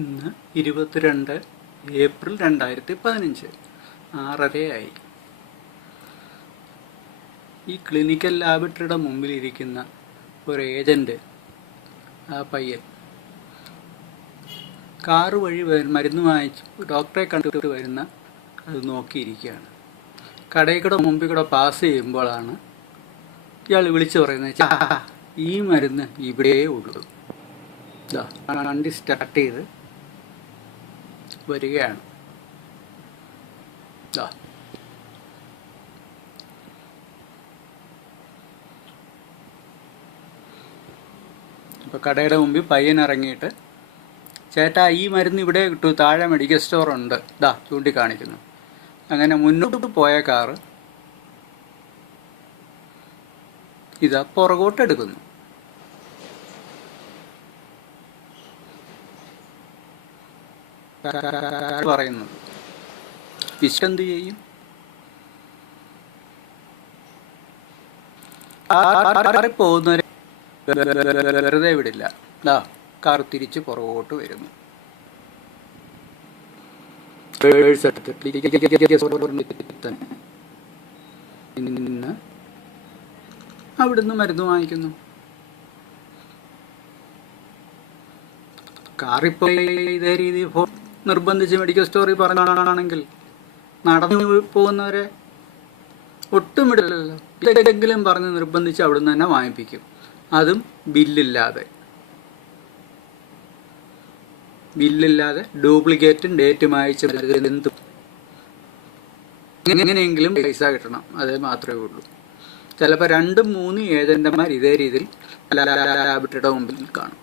ഇന്ന് 22 ഏപ്രിൽ 2015 6:30 ഈ ക്ലിനിക്കൽ ലാബറട്ടറിയുടെ മുമ്പിലിരിക്കുന്ന ഒരു ഏജൻറ്റ്, ആ പയ്യൻ കാറ് വഴി മരുന്ന് വാങ്ങിച്ച് ഡോക്ടറെ കണ്ടിട്ട് വരുന്ന അത് നോക്കിയിരിക്കുകയാണ്. കടയിൽ മുമ്പിൽ കൂടെ പാസ് ചെയ്യുമ്പോഴാണ് ഇയാൾ വിളിച്ചു പറയുന്നത്, ഈ മരുന്ന് ഇവിടെ ഉള്ളൂ. വണ്ടി സ്റ്റാർട്ട് ചെയ്ത് വരികയാണ്. അപ്പോൾ കടയുടെ മുമ്പിൽ പയ്യൻ ഇറങ്ങിയിട്ട്, ചേട്ടാ ഈ മരുന്ന് ഇവിടെ കിട്ടൂ, താഴെ മെഡിക്കൽ സ്റ്റോർ ഉണ്ട്, ചൂണ്ടിക്കാണിക്കുന്നു. അങ്ങനെ മുന്നോട്ട് പോയ കാറ് പുറകോട്ടെടുക്കുന്നു. പറയുന്നത് വിശന്ത് ചെയ്യും. പോകുന്നവരെ വെറുതെ വിടില്ല. കാർ തിരിച്ച് പുറകോട്ട് വരുന്നു. അവിടുന്ന് മരുന്ന് വാങ്ങിക്കുന്നു. കാറിപ്പോ ഇതേ രീതി നിർബന്ധിച്ച് മെഡിക്കൽ സ്റ്റോറിൽ പറഞ്ഞാണെങ്കിൽ നടന്നു പോകുന്നവരെ ഒട്ടും വിടില്ലല്ലോ. ഇതെങ്കിലും പറഞ്ഞ് നിർബന്ധിച്ച് അവിടുന്ന് തന്നെ വാങ്ങിപ്പിക്കും, അതും ബില്ലില്ലാതെ ഡ്യൂപ്ലിക്കേറ്റും ഡേറ്റും അയച്ച് എന്തും എങ്ങനെയെങ്കിലും പൈസ കിട്ടണം, അതേ മാത്രമേ ഉള്ളൂ. ചിലപ്പോൾ 2-3 ഏജന്റുമാർ ഇതേ രീതിയിൽ ലാബറട്ടറിയുടെ മുമ്പിൽ കാണും.